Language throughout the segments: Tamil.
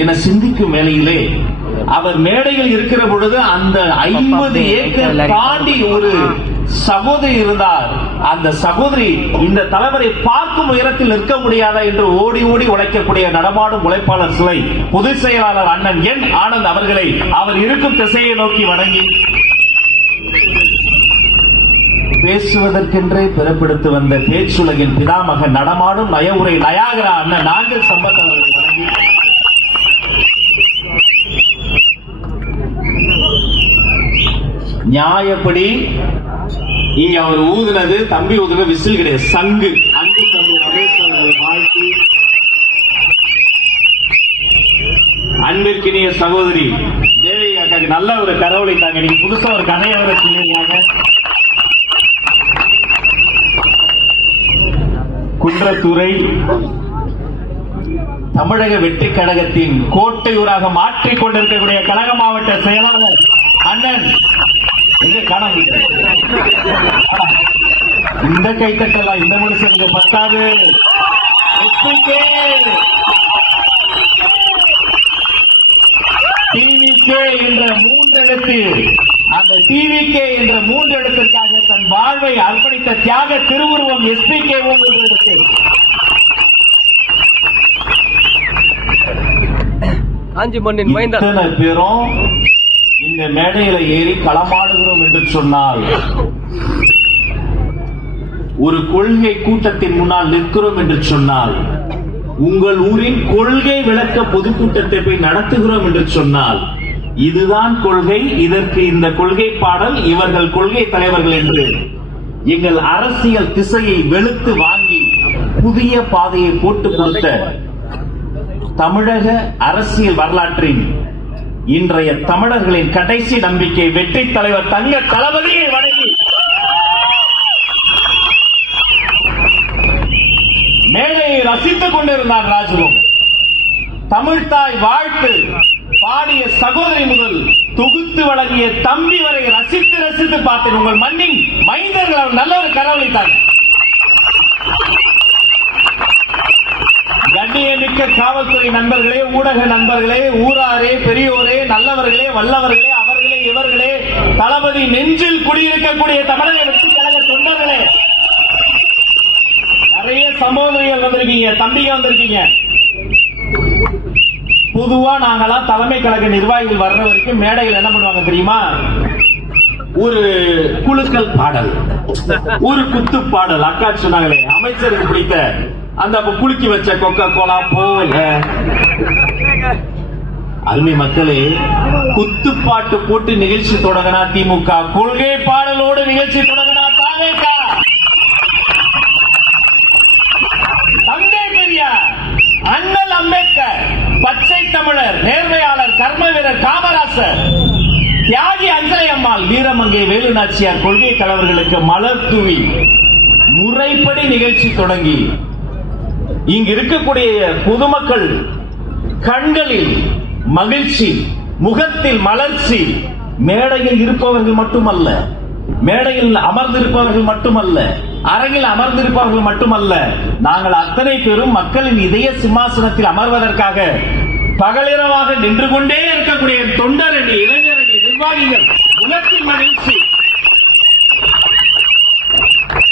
என சிந்திக்கும் வேளையிலே அவர் மேடையில் இருக்கிற பொழுது அந்த 50 ஏக்கர் தாண்டி ஒரு சகோதரி இருந்தார். அந்த சகோதரி இந்த தலைவரை பார்க்கும் உயரத்தில் நிற்க முடியாதா என்று ஓடி ஓடி உழைக்கக்கூடிய நடமாடும் உழைப்பாளர் சிலை பொதுச் செயலாளர் அண்ணன் என் ஆனந்த் அவர்களை அவர் இருக்கும் திசையை நோக்கி வணங்கி பேசுவதற்கென்றே பிறப்பெடுத்து வந்த பேச்சுலகின் பிதாமகன் நடமாடும் நயவுரை நயாகரா அண்ணன் நாங்கள் சம்பத் அவர்களை வணங்கி நியாயப்படி இங்க அவர் ஊதுனது தம்பி ஊதுனது விசில் கிடையாது, சங்கு. அன்பு தம்பி ரமேஷ் அவர்களை வாழ்த்தி அன்பிற்கினிய சகோதரி தேவி அக்காக்கு நல்ல ஒரு கரவொலி தாங்க. நீங்க புதுசா ஒரு கதையை வர சொல்லிருக்காங்க. குன்றத்துறை தமிழக வெற்றி கழகத்தின் கோட்டையூராக மாற்றிக் கொண்டிருக்கக்கூடிய கழக மாவட்ட செயலாளர் அண்ணன் இந்த கைத்தட்டலாம் இந்த மனுஷனுக்கு பத்தாது. டிவிகே என்ற 3 எழுத்து, அந்த டிவிகே என்ற 3 எழுத்திற்காக தன் வாழ்வை அர்ப்பணித்த தியாக திருவுருவம் எஸ்பிகேவும் இத்தனை பேரும் இந்த மேடையில ஏறி களமாடுகிறோம் என்று சொன்னால், ஒரு கொள்கை கூட்டத்தின் முன்னால் நிற்கிறோம் என்று சொன்னால், உங்கள் ஊரின் கொள்கை விளக்க பொதுக்கூட்டத்தை போய் நடத்துகிறோம் என்று சொன்னால், இதுதான் கொள்கை, இதற்கு இந்த கொள்கை பாடல், இவர்கள் கொள்கை தலைவர்கள் என்று எங்கள் அரசியல் திசையை வெளுத்து வாங்கி புதிய பாதையை போட்டு கொடுத்த தமிழக அரசியல் வரலாற்றின் இன்றைய தமிழர்களின் கடைசி நம்பிக்கை வெற்றி தலைவர் தங்க தளபதியை வணங்கி மேடையை ரசித்துக் கொண்டிருந்தார் ராஜ்குமார். தமிழ்தாய் வாழ்த்து பாடிய சகோதரி முதல் தொகுத்து வழங்கிய தம்பி வரை ரசித்து ரசித்து பார்த்தேன். உங்கள் மண்ணின் மைந்தர்கள் அவர் நல்ல ஒரு கரவழித்தார். கண்ணியமிக்க காவல்துறை நண்பர்களே, ஊடக நண்பர்களே, ஊராரே, பெரியோரே, நல்லவர்களே, வல்லவர்களே, அவர்களே, இவர்களே, தளபதி நெஞ்சில் குடியிருக்கக்கூடிய தமிழக வெற்றி கழக தொண்டர்களே, நிறைய சமூகங்கள் வந்திருக்கீங்க, தம்பிங்க வந்திருக்கீங்க. பொதுவா நாங்கெல்லாம் தலைமை கழக நிர்வாகிகள் வர்ற வரைக்கும் மேடையில் என்ன பண்ணுவாங்க தெரியுமா? ஒரு குழுக்கள் பாடல், ஒரு குத்து பாடல். அக்கா சொன்னாங்களே, அமைச்சருக்கு பிடித்த அந்த குலுக்கி வச்ச கொக்கா கோலா போல. அருமை மக்களே, குத்துப்பாட்டு போட்டு நிகழ்ச்சி தொடங்கினா திமுக, கொள்கை பாடலோடு நிகழ்ச்சி தொடங்கினா தாவேக. தந்தை பெரியார், அண்ணல் அம்பேத்கர், பச்சை தமிழர், நேர்மையாளர், கர்ம வீரர் காமராசர், தியாகி அஞ்சலை அம்மாள், வீரமங்கை வேலு நாச்சியார் கொள்கை தலைவர்களுக்கு மலர் தூவி முறைப்படி நிகழ்ச்சி தொடங்கி இங்கு இருக்கக்கூடிய பொதுமக்கள் கண்களில் மகிழ்ச்சி, முகத்தில் மலர்ச்சி, மேடையில் இருப்பவர்கள் மட்டுமல்ல, மேடையில் அமர்ந்திருப்பவர்கள் மட்டுமல்ல, அரங்கில் அமர்ந்திருப்பவர்கள் மட்டுமல்ல, நாங்கள் அத்தனை பேரும் மக்களின் இதய சிம்மாசனத்தில் அமர்வதற்காக பகலிரவாக நின்று கொண்டே இருக்கக்கூடிய தொண்டரணி, இளைஞரணி, நிர்வாகிகள் முகத்தில் மகிழ்ச்சி.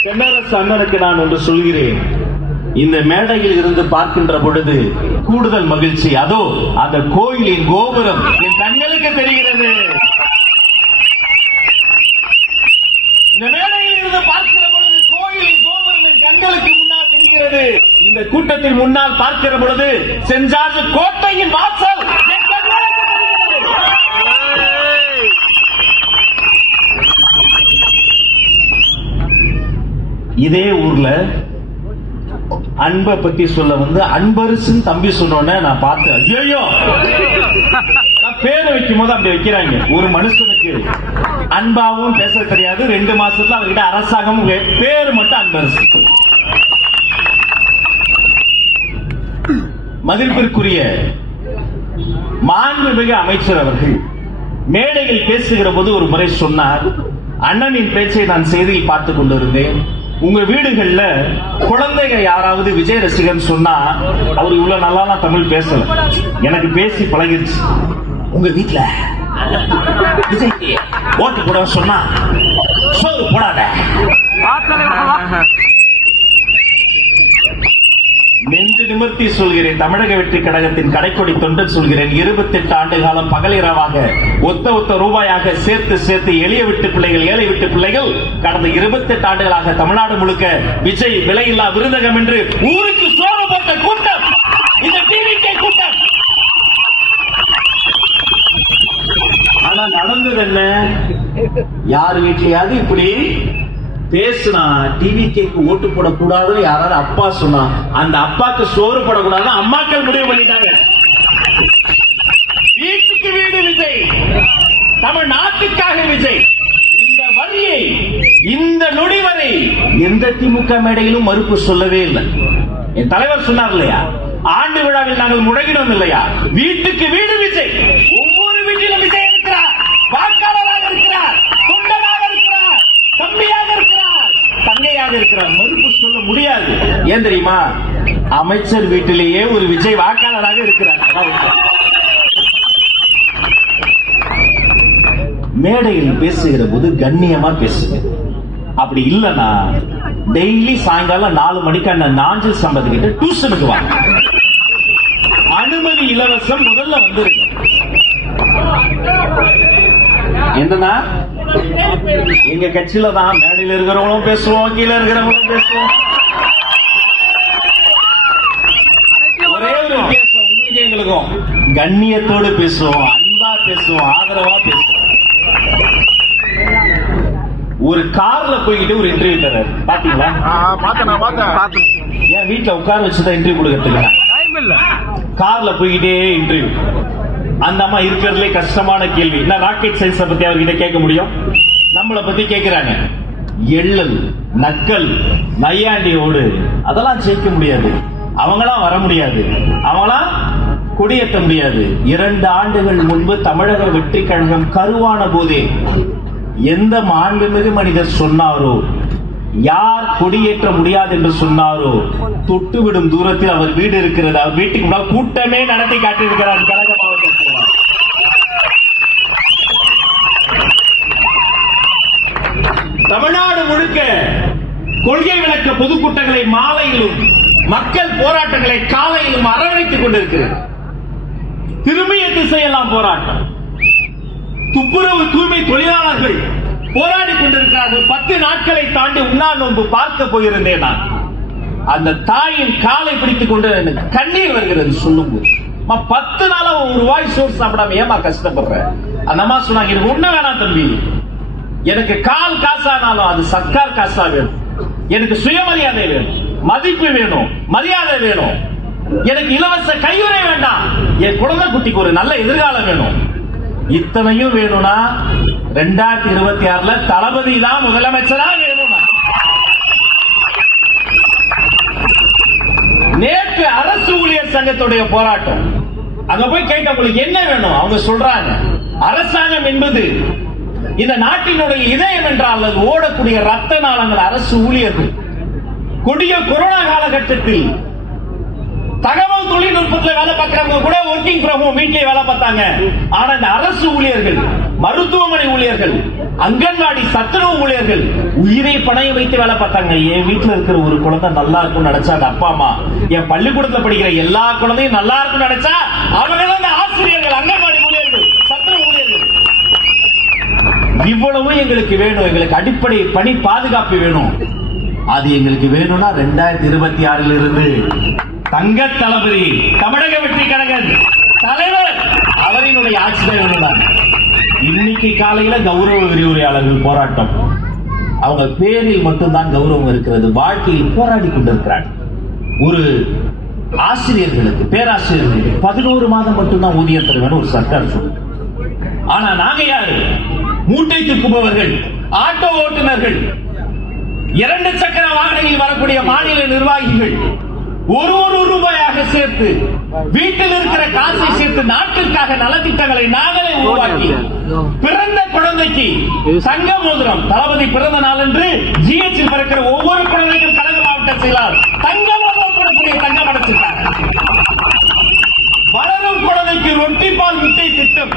தென்னரசு அண்ணனுக்கு நான் ஒன்று சொல்கிறேன், இந்த மேடையில் இருந்து பார்க்கின்ற பொழுது கூடுதல் மகிழ்ச்சி. அதோ அந்த கோயிலின் கோபுரம் என் கண்களுக்கு தெரிகிறது. இந்த மேடையில் இருந்து பார்க்கிற பொழுது கோயிலின் கோபுரம் என் கண்களுக்கு முன்னால் தெரிகிறது. இந்த கூட்டத்தின் முன்னால் பார்க்கிற பொழுது சென்ட் ஜார்ஜ் கோட்டையின் வாசல் இதே ஊர்ல அன்பை பத்தி சொல்ல வந்து அன்பரசுன்னு தம்பி சொன்னோன்னு நான் பார்த்தேன். ஐயோ, பேர் வைக்கும் போது அப்படி வைக்கிறாங்க. ஒரு மனுஷனுக்கு அன்பாவும் பேச தெரியாது, 2 மாசத்துல அவர்கிட்ட அரசாங்கமும் பேர் மட்டும் அன்பரசு. மதிப்பிற்குரிய மாண்புமிகு அமைச்சர் அவர்கள் மேடையில் பேசுகிற போது ஒரு முறை சொன்னார், அண்ணனின் பேச்சை நான் செய்தியில் பார்த்துக் கொண்டிருந்தேன். உங்க வீடுகள்ல குழந்தைங்க யாராவது விஜய் ரசிகன் சொன்னா அவர் இவ்வளவு நல்லா தமிழ் பேசல, எனக்கு பேசி பழகிருச்சு. உங்க வீட்டுல விஜய்க்கு ஓட்டு போட சொன்னா சோறு போடாத. நெஞ்சு நிமிர்த்தி சொல்கிறேன், தமிழக வெற்றி கழகத்தின் கடைக்கொடி தொண்டன் சொல்கிறேன், 28 ஆண்டு காலம் பகலிரவாக ஒத்த ரூபாயாக சேர்த்து எளிய விட்டு பிள்ளைகள், ஏழை விட்டு பிள்ளைகள் கடந்த 28 ஆண்டுகளாக தமிழ்நாடு முழுக்க விஜய் விலையில்லா விருதகம் என்று ஊருக்கு சோறு போட்ட கூட்டம் இந்த டிவிகே கூட்டம். ஆனா நடந்தது என்ன? யார் வீட்லயாவது இப்படி பேசுனா டிவிகேக்கு ஓட்டு போடக்கூடாதுன்னு யாராவது அப்பா சொன்னா அந்த அப்பாக்கு சோறு போடக்கூடாதுன்னு அம்மாக்கள் முடிவு பண்ணிட்டாங்க. வீட்டுக்கு வீடு விஜய், தமிழ்நாட்டுக்காக விஜய். இந்த வரியை, இந்த நொடி வரை எந்த திமுக மேடையிலும் மறுப்பு சொல்லவே இல்லை. என் தலைவர் சொன்னார் இல்லையா, ஆண்டு விழாவில் நாங்கள் முழங்கினோம் இல்லையா, வீட்டுக்கு வீடு விஜய். ஒவ்வொரு வீட்டிலும் விஜய் இருக்கிறார், வாக்காளராக இருக்கிறார், தொண்டராக இருக்கிறார், தம்பியாக இருக்கிறார், தங்கையாக இருக்கிறார். மறுப்பு சொல்ல முடியாது. ஏன் தெரியுமா? அமைச்சர் வீட்டிலேயே ஒரு விஜய் வாக்காளராக இருக்கிறார். மேடையில் பேசுகிற போது கண்ணியமா பேசுங்க. அப்படி இல்லைன்னா டெய்லி சாயங்காலம் 4 மணிக்கு அண்ணன் நாஞ்சில் சம்பத் கிட்ட டியூஷனுக்கு வாங்க. அனுமதி இலவசம் முதல்ல வந்திருக்கு. என்னன்னா எங்க கட்சியில தான் மேடையில் இருக்கிறவங்களும் பேசுவோம், கீழே இருக்கிறவங்களும் பேசுவோம். ஒரே ஒரு வித்தியாசம் உங்களுக்கு எங்களுக்கும், கண்ணியத்தோடு பேசுவோம், அன்பா பேசுவோம், ஆதரவா பேசுவோம். ஒரு கார்ல போய்கிட்டு ஒரு இன்டர்வியூ தர்றாரு, பாத்தீங்களா? என் வீட்டுல உட்கார வச்சுதான் இன்டர்வியூ கொடுக்கறதுக்கு. கார்ல போய்கிட்டே இன்டர்வியூ. அந்த அம்மா இருக்கிறதுலே கஷ்டமான கேள்வி. நான் ராக்கெட் சயின்ஸ் பத்தி அவர்கிட்ட கேட்க முடியும்? நம்மளை பத்தி கேட்கிறாங்க. எள்ளல், நக்கல், நையாண்டியோடு அதெல்லாம் ஜெயிக்க முடியாது, அவங்களாம் வர முடியாது, அவங்களாம் கொடியேற்ற முடியாது. 2 ஆண்டுகள் முன்பு தமிழக வெற்றி கழகம் கருவான போதே எந்த மாண்புமிகு மனிதர் சொன்னாரோ, யார் கொடியேற்ற முடியாது என்று சொன்னாரோ, தொட்டுவிடும் தூரத்தில் அவர் வீடு இருக்கிறது. அவர் வீட்டுக்கு முன்னால் கூட்டமே நடத்தி காட்டியிருக்கிறார் கழக மாவட்டத்தில். தமிழ்நாடு முழுக்க கொள்கை விளக்க பொதுக்கூட்டங்களை மாலையிலும், மக்கள் போராட்டங்களை காலையிலும் அரவணைத்துக் கொண்டிருக்கிறது. திரும்பிய திசையெல்லாம் போராட்டம். துப்புரவு தூய்மை தொழிலாளர்கள் போராடி கொண்டிருக்கிறார்கள். 10 நாட்களை தாண்டி உண்ணா நோன்பு பார்க்க போயிருந்தேன் நான். அந்த தாயின் காலை பிடித்துக் கொண்டு எனக்கு கண்ணீர் வருகிறது சொல்லும்போது. 10 நாளா ஒரு வாய் சோறு சாப்பிடாம ஏமா கஷ்டப்படுற? அந்த அம்மா சொன்னாங்க, எனக்கு ஒண்ணு வேணாம் தம்பி, எனக்கு கால் காசானாலும் அது சர்க்கார் காசா வேணும், எனக்கு சுயமரியாதை வேணும், மதிப்பு வேணும், மரியாதை வேணும், எனக்கு இலவச கையுறை வேண்டாம், என் குழந்தை குட்டிக்கு ஒரு நல்ல எதிர்காலம் வேணும். இத்தனையும் வேணும்னா 2026 தளபதி தான் முதலமைச்சரா வேணும். நேற்று அரசு ஊழியர் சங்கத்துடைய போராட்டம். அங்க போய் கேட்ட உங்களுக்கு என்ன வேணும்? அவங்க சொல்றாங்க, அரசாங்கம் என்பது இந்த நாட்டினுடைய இதயம் என்றால் அது ஓடக்கூடிய ரத்த நாளங்கள் அரசு ஊழியர்கள். கொடிய கொரோனா காலகட்டத்தில் தகவல் தொழில்நுட்பத்தில் வேலை பார்க்கிறவங்க கூட ஒர்க்கிங் ஃப்ரம் ஹோம் வீட்டிலே வேலை பார்த்தாங்க. ஆனா இந்த அரசு ஊழியர்கள், மருத்துவமனை ஊழியர்கள், அங்கன்வாடி சத்துணவு ஊழியர்கள் உயிரை பணைய வைத்து வேலை பார்த்தாங்க. என் வீட்டுல இருக்கிற ஒரு குழந்தை நல்லா இருக்கும் நினைச்சா அந்த அப்பா அம்மா, என் பள்ளிக்கூடத்தில் படிக்கிற எல்லா குழந்தையும் நல்லா இருக்கும் நினைச்சா அவங்க தான் ஆசிரியர்கள், அங்கன்வாடி ஊழியர்கள், சத்துணவு ஊழியர்கள். இவ்வளவு எங்களுக்கு வேணும். எங்களுக்கு அடிப்படை பணி பாதுகாப்பு வேணும். அது எங்களுக்கு வேணும்னா 2026 இருந்து தங்க தளபதி தமிழக வெற்றி கழகம் தலைவர் அவரினுடைய ஆட்சி தான். இன்னைக்கு காலையில கௌரவ விரிவுரையாளர்கள் போராட்டம். அவங்க பேரில் மட்டும்தான் கௌரவம் இருக்கிறது, வாழ்க்கையில் போராடி கொண்டிருக்கிறார்கள். ஒரு ஆசிரியர்களுக்கு, பேராசிரியர்களுக்கு 11 மாதம் மட்டும்தான் ஊதியம் தருவேன் ஒரு சர்க்கார் சொல்லுது. ஆனா நாங்க யாரு? மூட்டை தூக்குபவர்கள், ஆட்டோ ஓட்டுநர்கள், 2 சக்கர வாகனங்களில் வரக்கூடிய மாநில நிர்வாகிகள், ஒரு ரூபாயாக சேர்த்து வீட்டில் இருக்கிற காசை சேர்த்து நாட்டிற்காக நலத்திட்டங்களை நாங்களே உருவாக்கி பிறந்த குழந்தைக்கு தங்க மோதிரம், தளபதி பிறந்த நாள் என்று ஜிஎச் பிறக்கிற ஒவ்வொரு குழந்தைக்கும் கழக மாவட்ட செயலாளர் தங்க மோதிரம் தங்கம் அடைச்சிட்டாங்க. வளரும் குழந்தைக்கு ரொட்டிப்பால் முட்டை திட்டம்,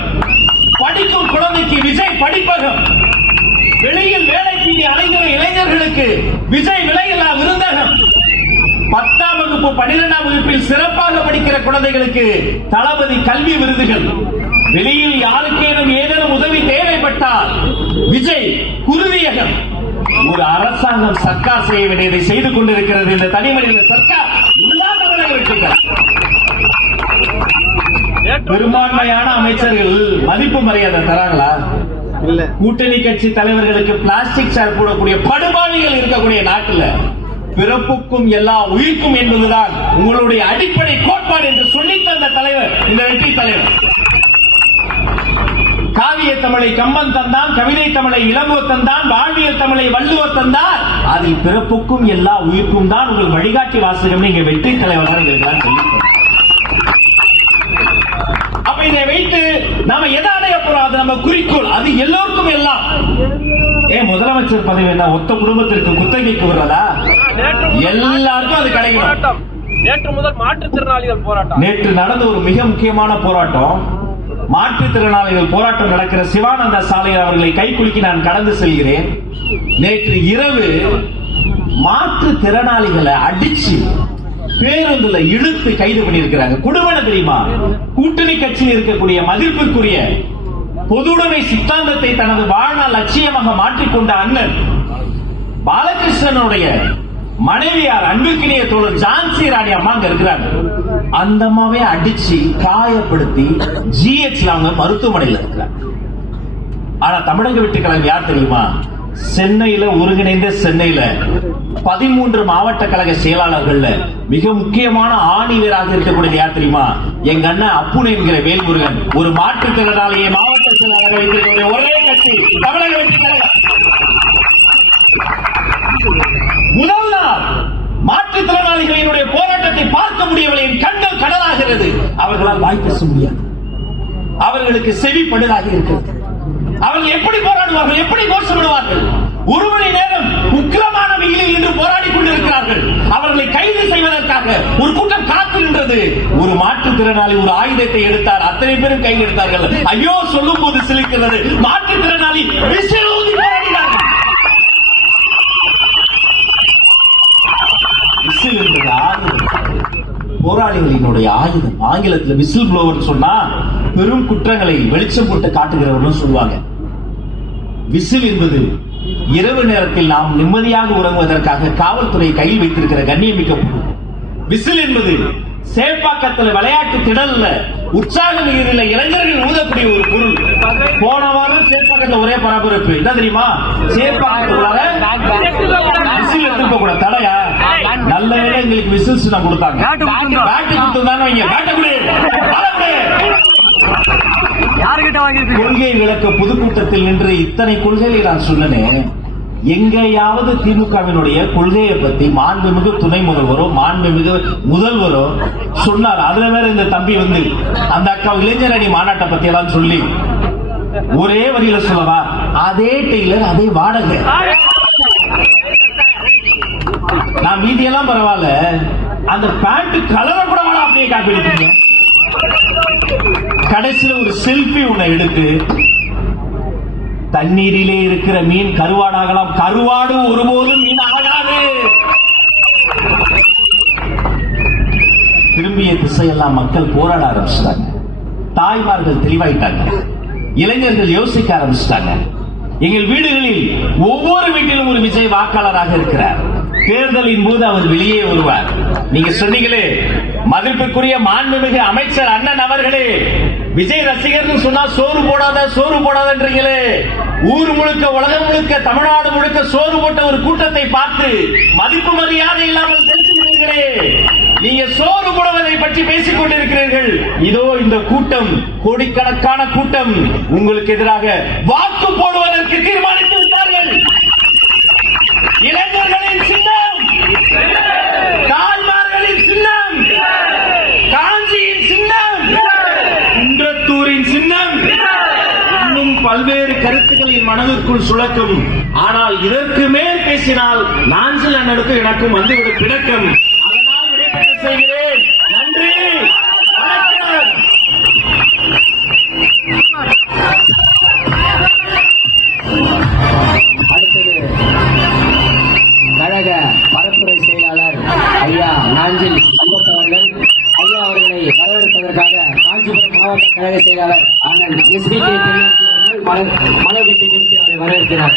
படிக்கும் குழந்தைக்கு விஜய் படிப்பகம், வெளியில் வேலைக்கு அலைகிற இளைஞர்களுக்கு விஜய் விலையில்லா விருந்தகம், 10ஆம் வகுப்பு 12ஆம் வகுப்பில் சிறப்பாக படிக்கிற குழந்தைகளுக்கு தளபதி கல்வி விருதுகள், வெளியில் யாருக்கேனும் ஏதேனும் உதவி தேவைப்பட்டால் விஜய் குருதியகம். ஒரு அரசாங்கம் சர்க்கார் செய்ய வேண்டியதை செய்து கொண்டிருக்கிறது இந்த தனிமனித சர்க்கார். பெரும்பான்மையான அமைச்சர்கள் மதிப்பு மரியாதை தராங்களா? இல்ல. கூட்டணி கட்சி தலைவர்களுக்கு பிளாஸ்டிக் சேர் போடக்கூடிய படுபாவிகள் இருக்கக்கூடிய நாட்டில் பிறப்புக்கும் எல்லா உயிர்க்கும் என்பதுதான் உங்களுடைய அடிப்படை கோட்பாடு என்று சொல்லித்தந்த தலைவர் இந்த வெற்றி தலைவர். காவிய தமிழை கம்பன் தந்தான், கவிதை தமிழை இளங்கோ தந்தான், வாழ்வியல் தமிழை வள்ளுவர் தந்தார். அதில் பிறப்புக்கும் எல்லா உயிர்க்கும் தான் உங்கள் வழிகாட்டி வாசகம் இங்க வெற்றி தலைவர்கள் சொல்லி. அப்ப இதை வைத்து நாம எதை அடைய போறோம்? அது நம்ம குறிக்கோள். அது எல்லோருக்கும் எல்லாம். முதலமைச்சர் பதவி என்ன ஒத்த குடும்பத்திற்கு குத்தகைக்கு வர்றதா? எல்லாருக்கும் அது கிடைக்கும். நேற்று முதல் மாற்றுத்திறனாளிகள் போராட்டம், நேற்று நடந்த ஒரு மிக முக்கியமான போராட்டம். மாற்றுத்திறனாளிகள் போராட்டம் நடக்கிற சிவானந்தா சாலையில் அவர்களை கைக்குலுக்கி நான் கடந்து செல்கிறேன். நேற்று இரவு மாற்றுத்திறனாளிகளை அடிச்சு பேருந்துல இழுத்து கைது பண்ணியிருக்கிறாங்க. குடும்பம் தெரியுமா? கூட்டணி கட்சியில் இருக்கக்கூடிய மதிப்பிற்குரிய பொதுவுடைமை சித்தாந்தத்தை தனது வாழ்நாள் லட்சியமாக மாற்றிக்கொண்ட அண்ணன் பாலகிருஷ்ணனுடைய மனைவியார் அன்பிற்கினிய தோழர் ஜான்சி ராணி அம்மா அங்க இருக்கிறாங்க. அந்த அம்மாவே அடிச்சு காயப்படுத்தி ஜிஎச்ல அவங்க மருத்துவமனையில் இருக்கிறாங்க. ஆனா தமிழக வெற்றிக் கழகம் யார் தெரியுமா? சென்னையில ஒருங்கிணைந்த சென்னையில 13 மாவட்ட கழக செயலாளர்கள் மிக முக்கியமான ஆணிவராக இருக்கக்கூடிய யார் தெரியுமா? எங்க அண்ணன் அப்புன் என்கிற வேல்முருகன். ஒரு மாற்றுத்திறனாளியை மாவட்ட செயலாளராக வைத்திருக்கக்கூடிய ஒரே கட்சி தமிழக வெற்றிக் கழகம். முதல் நாள் மாற்றுத்திறனாளிகளினுடைய போராட்டத்தை பார்க்க முடியவில்லை. கண்கள் கடலாகிறது. அவர்களால் வாய் பேச முடியாது. அவர்களுக்கு செவி படுதாக இருக்கிறது. அவர்கள் எப்படி போராடுவார்கள்? எப்படி கோஷமிடுவார்கள்? 1 மணி நேரம் உக்கிரமான வெயிலில் இன்று போராடி கொண்டிருக்கிறார்கள். அவர்களை கைது செய்வதற்காக ஒரு கூட்டம் காத்து நின்றது. ஒரு மாற்றுத்திறனாளி ஒரு ஆயுதத்தை எடுத்தார். அத்தனை பேரும் கைது எடுத்தார்கள். ஐயோ, சொல்லும் போது சிலிக்கிறது. மாற்றுத்திறனாளி விசில் ஊதி போராடினார்கள். விசில் என்பது ஆயுதம், போராளிகளினுடைய ஆயுதம். ஆங்கிலத்தில் விசில் ப்ளோவர் சொன்னா பெரும் குற்றங்களை வெளிச்சம் போட்டு காட்டுகிறவர்கள் சொல்லுவாங்க. விசில் என்பது இரவு நேரத்தில் நாம் நிம்மதியாக உறங்குவதற்காக காவல்துறை கையில் வைத்திருக்கிற கண்ணியமிக்க பொருள். விசில் என்பது சேப்பாக்கத்தில் விளையாட்டு திடல்ல உற்சாகம் இதில் இளைஞர்கள் ஊதக்கூடிய ஒரு பொருள். போன வாரம் சேப்பாக்கத்தில் ஒரே பரபரப்பு. என்ன தெரியுமா? சேப்பாக்கத்துக்குள்ளார விசில் எடுத்துக்க கூட தடையா? நல்ல வேலை எங்களுக்கு விசில்ஸ் நான் கொடுத்தாங்க. பேட்டு கொடுத்துருந்தாங்க. வைங்க பேட்டை கொடு. கொள்கை விளக்க பொதுக்கூட்டத்தில் நின்று இத்தனை கொள்கைகளை நான் சொன்னேன். எங்கேயாவது திமுகவினுடைய கொள்கையை பத்தி மாண்புமிகு துணை முதல்வரோ மாண்புமிகு முதல்வரோ சொன்னார்? அதுல வேற இந்த தம்பி வந்து அந்த அக்கா இளைஞர் அணி மாநாட்டை பத்தி எல்லாம் சொல்லி ஒரே வரியில சொல்லவா? அதே டெய்லர், அதே வாடகை. நான் மீதியெல்லாம் பரவாயில்ல, அந்த பேண்ட் கலரை கூட வேணா அப்படியே காப்பி எடுத்தீங்க. கடைசியில் ஒரு செல்ஃபி ஒண்ணு எடுத்து தண்ணீரிலே இருக்கிற மீன் கருவாடாகலாம், கருவாடு ஒருபோதும் மீன் ஆகாது. திரும்பிய திசையெல்லாம் மக்கள் போராட ஆரம்பிச்சிட்டாங்க. தாய்மார்கள் தெளிவாயிட்டாங்க. இளைஞர்கள் யோசிக்க ஆரம்பிச்சிட்டாங்க. எங்கள் வீடுகளில் ஒவ்வொரு வீட்டிலும் ஒரு விஜய் வாக்காளராக இருக்கிறார். தேர்தலின் போது அவர் வெளியே வருவார். நீங்க சொன்னீங்களே, மதிப்பிற்குரிய மாண்புமிகு அமைச்சர் அண்ணன் அவர்களே, விஜய் ரசிகர்கள் சொன்னா சோறு போடாதன்றீங்களே. ஊர் முழுக்க, உலகம் முழுக்க, தமிழ்நாடு முழுக்க சோறு போட்ட ஒரு கூட்டத்தை பார்த்து மதிப்பு மரியாதை இல்லாமல் பேசுகிறீர்களே. நீங்க சோறு போடுவதை பற்றி பேசிக் கொண்டிருக்கிறீர்கள். இதோ இந்த கூட்டம், கோடிக்கணக்கான கூட்டம் உங்களுக்கு எதிராக வாக்கு போடுவதற்கு தீர்மானித்து விட்டார்கள். இளைஞர்களின் சின்னம், தாய்மார்களின் சின்னம் பல்வேறு கருத்துக்களின் மனதிற்குள் சுழக்கும். ஆனால் இதற்கு மேல் பேசினால் நாஞ்சில் அண்ணனுக்கும் எனக்கும் வந்துவிடும் பிணக்கம். அதனால் விடைபெற்று செய்கிறேன். நன்றி, வணக்கம். அடுத்தது கழக பரப்புரை செயலாளர் ஐயா நாஞ்சில் சம்பத் அவர்கள். ஐயா அவர்களை வரவேற்பதற்காக காஞ்சிபுரம் மாவட்ட கழக செயலாளர் அண்ணன் SBK அவர்கள் மலர் வீட்டு நிறுத்தி அவரை வரவேற்கிறார்.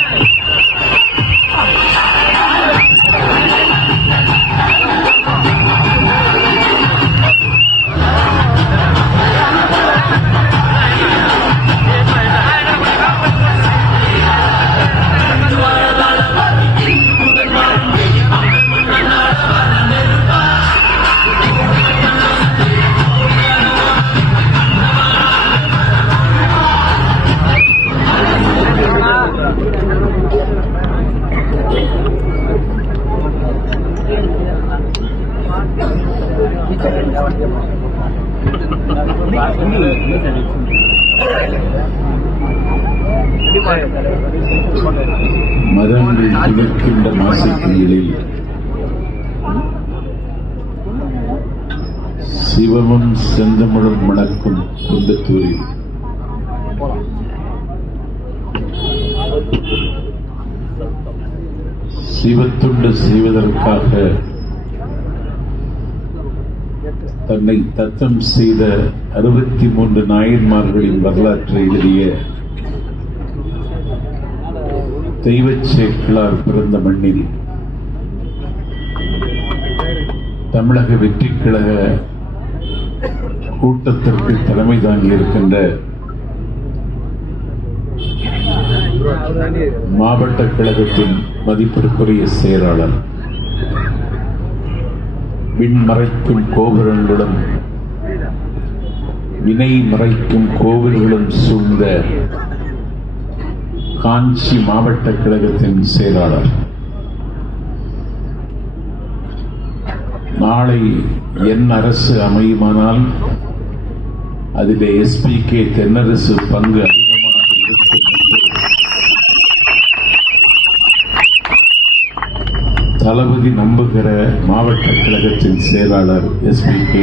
மதங்கள் துளிர்க்கின்ற மாசத்திகளில் சிவமும் செந்தமிழும் மணக்கும் குன்றத்தூரில் சிவத்துண்டு செய்வதற்காக தன்னை தத்தம் செய்த 63 நாயன்மார்களின் வரலாற்றை எழுதிய தெய்வச் சேக்கிழார் பிறந்த மண்ணில் தமிழக வெற்றிக் கழக கூட்டத்திற்கு தலைமை தாங்கியிருக்கின்ற மாவட்ட கழகத்தின் மதிப்பிற்குரிய செயலாளர், விண்மறைக்கும் கோபுரங்களும் வினை மறைக்கும் கோவில்களும் சூழ்ந்த காஞ்சி மாவட்ட கழகத்தின் செயலாளர், நாளை என் அரசு அமையுமானால் அதிலே SBK தென்னரசு பங்கு அதிகமாக இருக்கும் தளபதி நம்புகிற மாவட்ட கழகத்தின் செயலாளர் SBK.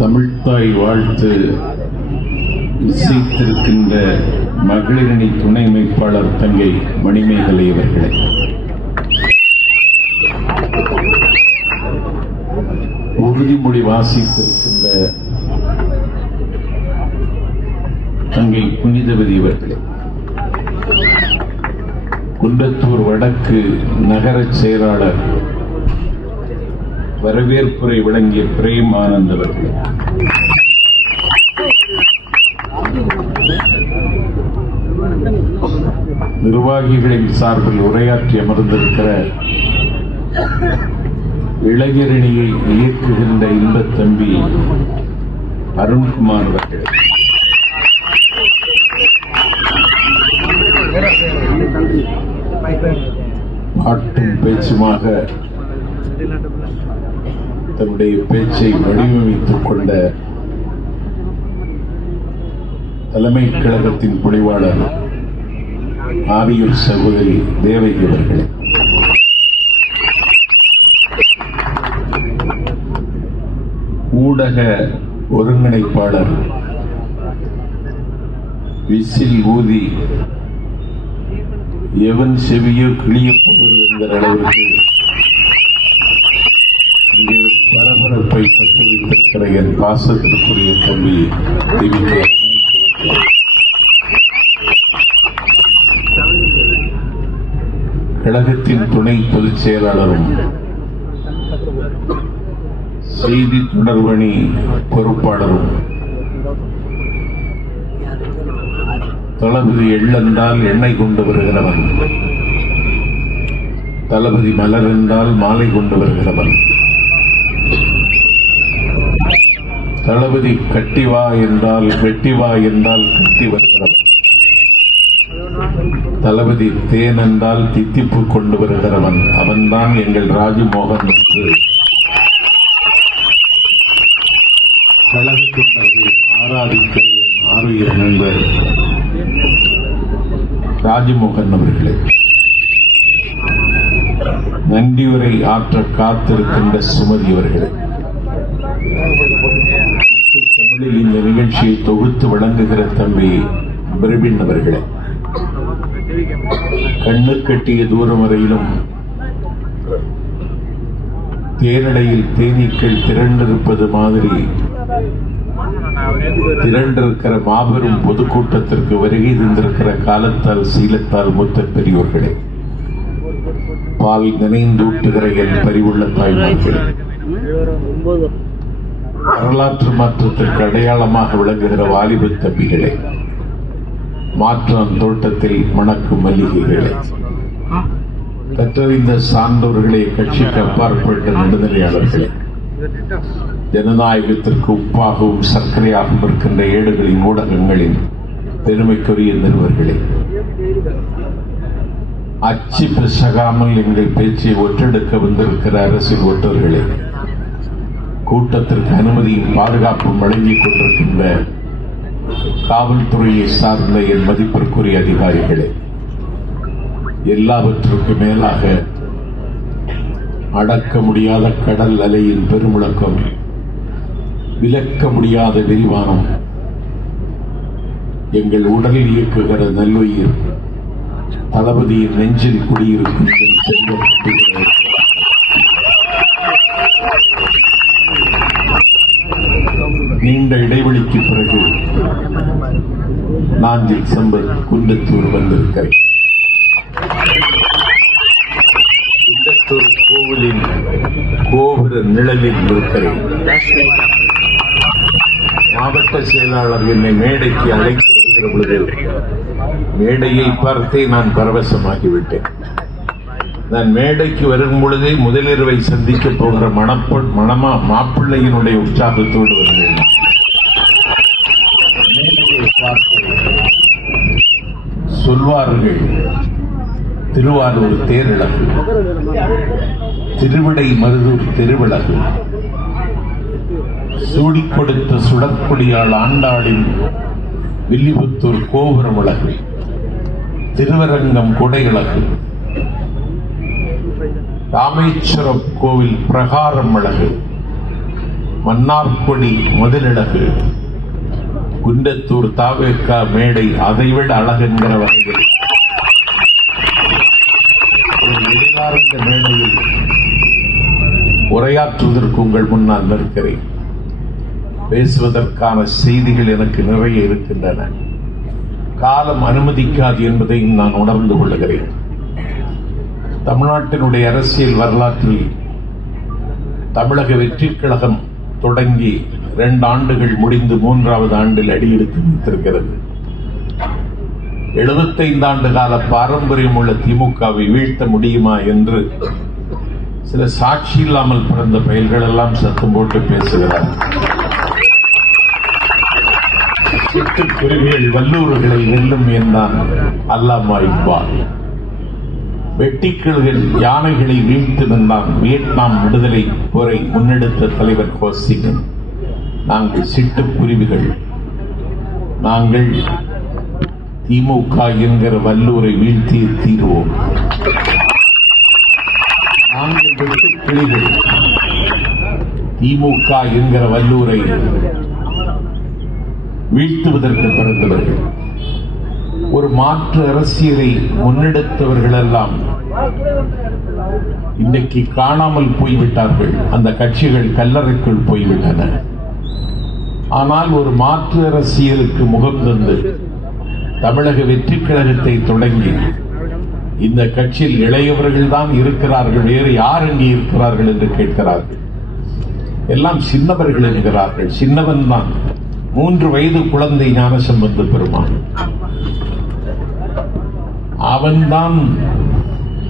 தமிழ்த்தாய் வாழ்த்து இசைத்திருக்கின்ற மகளிரணி துணை அமைப்பாளர் தங்கை மணிமேகலை அவர்களே, உறுதிமொழி வாசித்திருக்கின்ற தங்கை புனிதவதி அவர்களே, குன்றத்தூர் வடக்கு நகர செயலாளர் வரவேற்புரை வழங்கிய பிரேம் ஆனந்த் அவர்களே, நிர்வாகிகளின் சார்பில் உரையாற்றி அமர்ந்திருக்கிற இளைஞரணியை இயக்குகின்ற இன்பத் தம்பி அருண்குமார் அவர்களே, பாட்டும் பேச்சுமாக தன்னுடைய பேச்சை வடிவமைத்துக் கொண்ட தலைமை கழகத்தின் பொழிவாளர் ஆரியூர் சகோதரி தேவகி அவர்களே, ஊடக ஒருங்கிணைப்பாளர் விசில் ஊதி எவன் செவியோ கிளிய போகிறது என்கிற அளவிற்கு இங்கே பரபரப்பை கற்று வைத்திருக்கிற என் பாசத்திற்குரிய தம்பி திவிகே, கழகத்தின் துணை பொதுச் செயலாளரும் செய்தி தொடர்பணி பொறுப்பாளரும் தளபதி எள்ளென்றால் எண்ணெய் கொண்டு வருகிறவன், தளபதி மலர் என்றால் மாலை கொண்டு வருகிறவன், தளபதி கட்டிவா என்றால் வெட்டிவா என்றால் கட்டி வருகிறவன், தளபதி தேன் என்றால் தித்திப்பு கொண்டு வருகிறவன், அவன்தான் எங்கள் ராஜமோகன் என்று இப்பொழுது ஆராதிக்கிற என் ஆரோக்கிய நண்பர் ராஜமோகன் அவர்களே, நன்றியுரை ஆற்ற காத்திருக்கின்ற சுமதி அவர்களே, தமிழில் இந்த நிகழ்ச்சியை தொகுத்து வழங்குகிற தம்பி பிரபின் அவர்களே, கண்ணு கட்டிய தூரம் வரையிலும் தேரடையில் தேனீக்கள் திரண்டிருப்பது மாதிரி திரண்டிருக்கிற மாபெரும் பொதுக்கூட்டத்திற்கு வருகை தந்திருக்கிற காலத்தால் சீலத்தால் மூத்த பெரியோர்களே, பால் நினைந்தூட்டுகிற என் பரிவுள்ள தாய்மார்களே, வரலாற்று மாற்றத்திற்கு அடையாளமாக விளங்குகிற வாலிப தம்பிகளே, மாற்றான் தோட்டத்தில் மணக்கும் மல்லிகைகளே, கற்றறிந்த சான்றோர்களே, கட்சிக்கு அப்பாற்பட்ட நடுநிலையாளர்களே, ஜனநாயகத்திற்கு உப்பாகவும் சர்க்கரையாகவும் இருக்கின்ற ஏடுகளின் ஊடகங்களின் பெருமைக்குரிய நிறுவர்களே, அச்சு பிசகாமல் எங்கள் பேச்சை ஒற்றெடுக்க வந்திருக்கிற அரசின் ஒற்றர்களே, கூட்டத்திற்கு அனுமதியும் பாதுகாப்பும் வழங்கிக் கொண்டிருக்கின்ற காவல்துறையை சார்ந்த என் மதிப்பிற்குரிய அதிகாரிகளே, எல்லாவற்றுக்கு மேலாக அடக்க முடியாத கடல் அலையின் பெருமுழக்கம், விலக்க முடியாத விரிவானம், எங்கள் உடலில் இயக்குகிற நல்லுயிர், தளபதியின் நெஞ்சில் குடியிருக்கும் என் செல்வம். நீண்ட இடைவெளிக்கு பிறகு நாஞ்சில் சம்பத் குன்றத்தூர் வந்திருக்கிறேன். குன்றத்தூர் கோவிலின் கோபுர நிழலில் இருக்கிறேன். மாவட்ட செயலாளர் என்னை மேடைக்கு அழைத்து வருகிற பொழுது மேடையை பார்த்தே நான் பரவசமாகிவிட்டேன். நான் மேடைக்கு வரும் பொழுதே முதலிரவை சந்திக்க போகிற மாப்பிள்ளையினுடைய உற்சாகத்தோடு வருகிறேன். சொல்வார்கள், திருவாரூர் தேரிழகு, திருவிடை மருதூர் திருவிழகு, சூடிக் கொடுத்த சுடற்கொடியாள் ஆண்டாளின் வில்லிபுத்தூர் கோபுரம் அழகு, திருவரங்கம் கொடையழகு, ராமேஸ்வரம் கோவில் பிரகாரம் அழகு, மன்னார்கொடி முதலிழகு, குன்றத்தூர் தாவேக்கா மேடை அதைவிட அழகென்கிற வகையில் எதிர்கார்ந்த மேடையில் உரையாற்றுவதற்கு உங்கள் முன்னால் நிற்கிறேன். பேசுவதற்கான செய்திகள் எனக்கு நிறைய இருக்கின்றன. காலம் அனுமதிக்காது என்பதையும் நான் உணர்ந்து கொள்ளுகிறேன். தமிழ்நாட்டினுடைய அரசியல் வரலாற்றில் தமிழக வெற்றிக் கழகம் தொடங்கி 2 ஆண்டுகள் முடிந்து 3வது ஆண்டில் அடியெடுத்து வைத்திருக்கிறது. 75 ஆண்டு கால பாரம்பரியம் உள்ள திமுகவை வீழ்த்த முடியுமா என்று சில சாட்சி இல்லாமல் பிறந்த பயல்கள் எல்லாம் சத்தம் போட்டு பேசுகிறார். சிட்டுக்குருவிகள் வல்லூர்களை வெல்லும் என்றான் அல்லாமா இக்பால். வெட்டிக்கிள்கள் யானைகளை வீழ்த்து நின்றான் வியட்நாம் விடுதலை போரை முன்னெடுத்த தலைவர் ஹோசிங். நாங்கள் சிட்டுக்குருவிகள், நாங்கள் திமுக என்கிற வல்லூரை வீழ்த்தி தீர்வோம். நாங்கள் வெட்டுக்கிளிகள், திமுக என்கிற வல்லூரை வீழ்த்துவதற்கு பிறந்தவர்கள். ஒரு மாற்று அரசியலை முன்னெடுத்தவர்கள் எல்லாம் இன்னைக்கு காணாமல் போய்விட்டார்கள். அந்த கட்சிகள் கல்லறைக்குள் போய்விட்டன. ஆனால் ஒரு மாற்று அரசியலுக்கு முகம் தந்து தமிழக வெற்றிக் கழகத்தை தொடங்கி இந்த கட்சியில் இளையவர்கள் தான் இருக்கிறார்கள், வேறு யார் அங்கே இருக்கிறார்கள் என்று கேட்கிறார்கள். எல்லாம் சின்னவர்கள் என்கிறார்கள். சின்னவன் தான் 3 வயது குழந்தை ஞானசம்பந்த பெருமான். அவன்தான்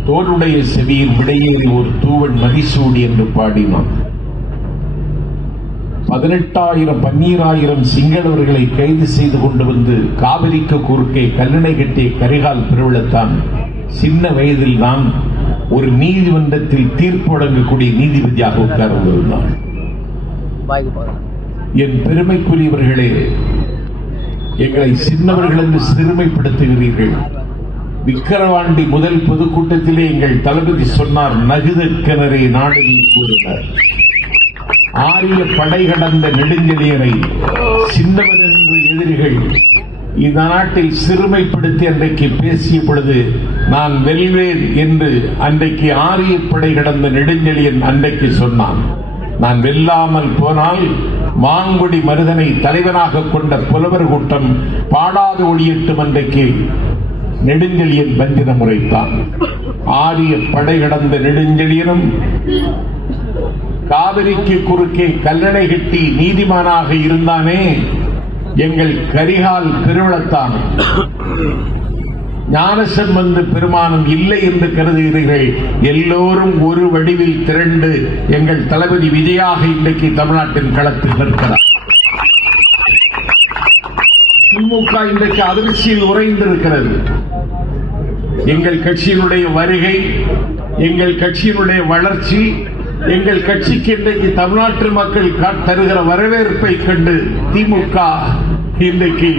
தோளுடைய செவியில் விடையேறி ஒரு தூவன் மதிசூடி என்று பாடினான். 18,000 12,000 சிங்களவர்களை கைது செய்து கொண்டு வந்து காவிரிக்கு குறுக்கே கல்லணை கட்டிய கரிகால் பெருவிழத்தான் சின்ன வயதில் நான் ஒரு நீதிமன்றத்தில் தீர்ப்பு வழங்கக்கூடிய நீதிபதியாக உட்கார்ந்திருந்தான். என் பெருமைக்குரியவர்களே, எங்களை சின்னவர்கள் என்று சிறுமைப்படுத்துகிறீர்கள். விக்கிரவாண்டி முதல் பொதுக்கூட்டத்திலே எங்கள் தளபதி சொன்னார், நகுதற்கிணரை நாடு நீ கூறினார். ஆரிய படை கடந்த நெடுஞ்செழியனை சின்னவன் என்று எதிரிகள் இந்த நாட்டில் சிறுமைப்படுத்தி அன்றைக்கு பேசிய பொழுது நான் வெல்வேன் என்று அன்றைக்கு ஆரிய படை கடந்த நெடுஞ்செழியன் அன்றைக்கு சொன்னான். நான் வெல்லாமல் போனால் மாங்குடி மருதனை தலைவனாக கொண்ட புலவர் கூட்டம் பாடாது ஒளியட்டும் அன்றைக்கு நெடுஞ்செழியன் வஞ்சினம் உரைத்தான். ஆரிய படை கடந்த நெடுஞ்செழியனும் காவிரிக்கு குறுக்கே கல்லணை கட்டி நீதிமானாக இருந்தானே எங்கள் கரிகால் பெருவளத்தான். ஞானசம்பந்த பெருமானம் இல்லை என்று கருதுகிறீர்கள். எல்லோரும் ஒரு வடிவில் திரண்டு எங்கள் தளபதி விஜயாக இன்றைக்கு தமிழ்நாட்டின் களத்தில் நிற்கிறார். திமுக இன்றைக்கு அதிர்ச்சியில் உறைந்திருக்கிறது. எங்கள் கட்சியினுடைய வருகை, எங்கள் கட்சியினுடைய வளர்ச்சி, எங்கள் கட்சிக்கு இன்றைக்கு தமிழ்நாட்டு மக்கள் தருகிற வரவேற்பை கண்டு திமுக இன்றைக்கு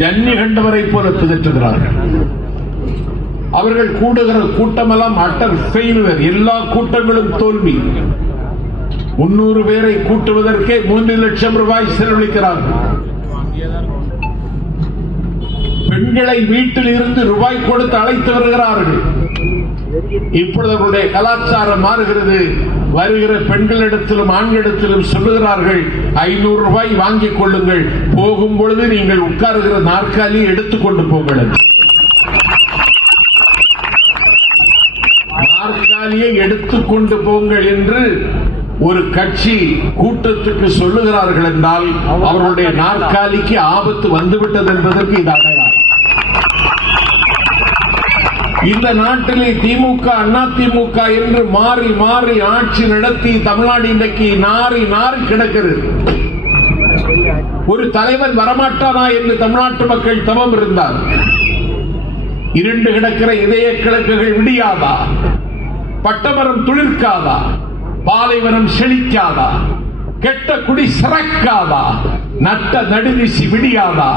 ஜன்னி கண்டவரை போல பிதற்றுகிறார்கள். அவர்கள் கூடுகிற கூட்டமெல்லாம் அட்டர் ஃபெயிலியர், எல்லா கூட்டங்களும் தோல்வி. 300 பேரை கூட்டுவதற்கே 3 லட்சம் ரூபாய் செலவழிக்கிறார்கள். பெண்களை வீட்டில் இருந்து ரூபாய் கொடுத்து அழைத்து வருகிறார்கள். இப்பொழுது அவருடைய கலாச்சாரம் மாறுகிறது. வருகிற பெண்களிடத்திலும் ஆண்களிடத்திலும் சொல்லுகிறார்கள், 500 ரூபாய் வாங்கிக் கொள்ளுங்கள், போகும் பொழுது நீங்கள் உட்காருகிற நாற்காலியை எடுத்துக்கொண்டு போங்கள். நாற்காலியை எடுத்துக்கொண்டு போங்கள் என்று ஒரு கட்சி கூட்டத்துக்கு சொல்லுகிறார்கள் என்றால் அவர்களுடைய நாற்காலிக்கு ஆபத்து வந்துவிட்டது என்பதற்கு இது அடையாளம். இந்த நாட்டிலே திமுக அதிமுக என்று மாறி மாறி ஆட்சி நடத்தி தமிழ்நாடு இன்றைக்கு நாரி நாரி கிடக்கிறது. ஒரு தலைவன் வரமாட்டானா என்று தமிழ்நாட்டு மக்கள் தவம் இருந்தார். இருண்டு கிடக்கிற இதய கிழக்குகள் விடியாதா? பட்டமரம் துளிர்க்காதா? பாலைவனம் செழிக்காதா? கெட்ட குடி சிறக்காதா? நட்ட நடுநிசி விடியாதா?